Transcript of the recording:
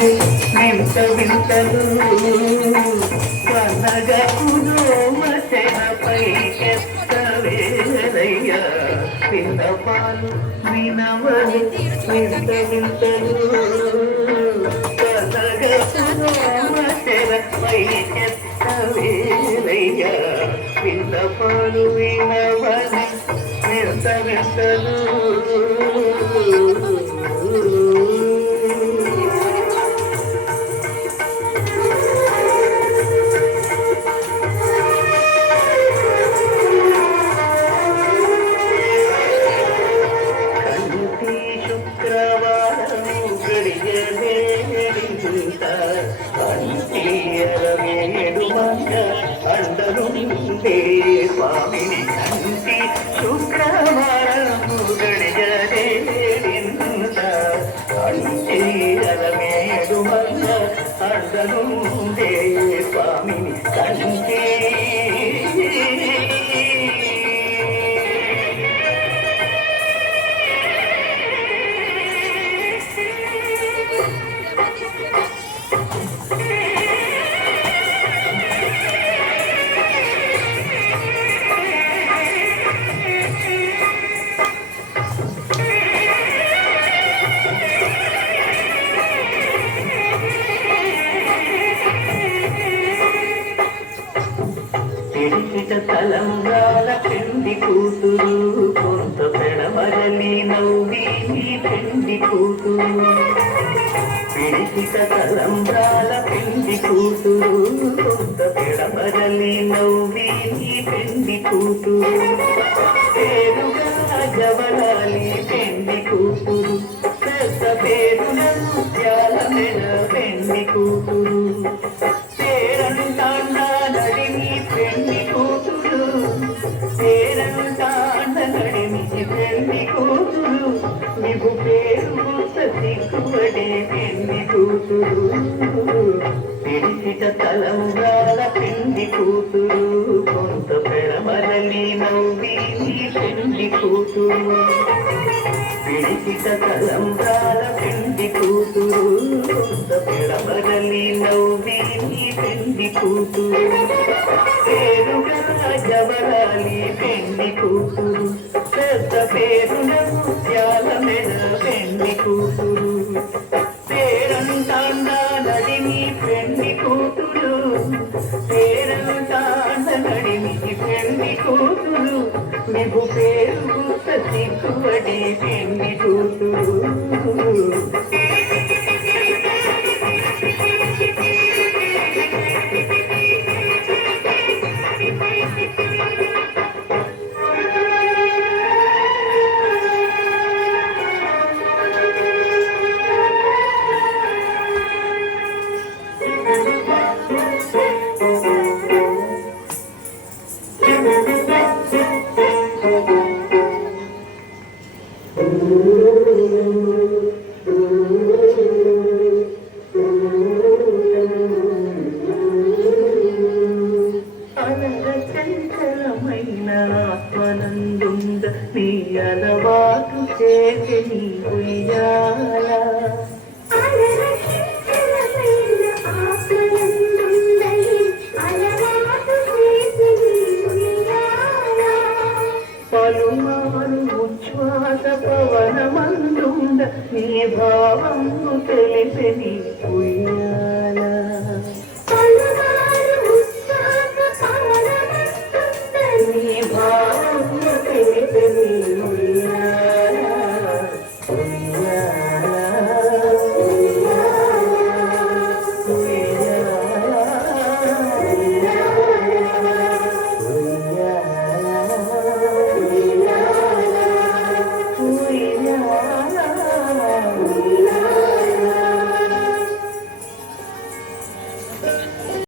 వింత వింతలు వనగకుదోమశనపై ఎత్తవేరయ్య విన్నపాలు వినవని వింత వింతలు వనగకుదోమశనపై ఎత్తవేరయ్య విన్నపాలు వినవని వింత వింతలు అండనుండే స్వామిని కంటి శుక్రవారము గడిగరేడింత కంటి అలమేడు మంగ అండనుండే స్వామిని కంటి పిడికిట తలంగాల పెండి కూతురు కొంత పెడమరలి నవ్వి పెండి కూతురు పిడికిట తలంగాల పెండి కూతురు కొంత పెడమరలి నవ్వి పెండి కూతురు పేరుగా జవరాలి పెండి కూతురు పెద్ద పేరున ముత్యాల మెడ పెండి కూతురు పెళ్లి కూతురు నీకు పేరు సిగ్గుపడే పెళ్లి కూతురు పిడికిట తలంగాల పెళ్లి కూతురు కొంత పెడమరలి నవ్వి పెళ్లి కూతురు పిడికిట తలంగాల పెళ్లి కూతురు కొంత పెడమరలి నవ్వి పెళ్లి కూతురు పేరుగా జవరాలి పెళ్లి కూతురు పెద్ద పేరున ముత్యాల మెడ పెళ్లి కూతురు పేరంటాండ నడిమి పెళ్లి కూతురు పేరంటాండ నడిమి పెళ్లి కూతురు మీకు పేరు సిగ్గుపడి పెళ్లి కూతురు ఆత్మనందుంద నీ అలవాటు చేసి నీ ఉయ్యాల పలుమారు ఉచ్ఛ్వాస పవనమందుంద నీ భావము తెలిసి నీ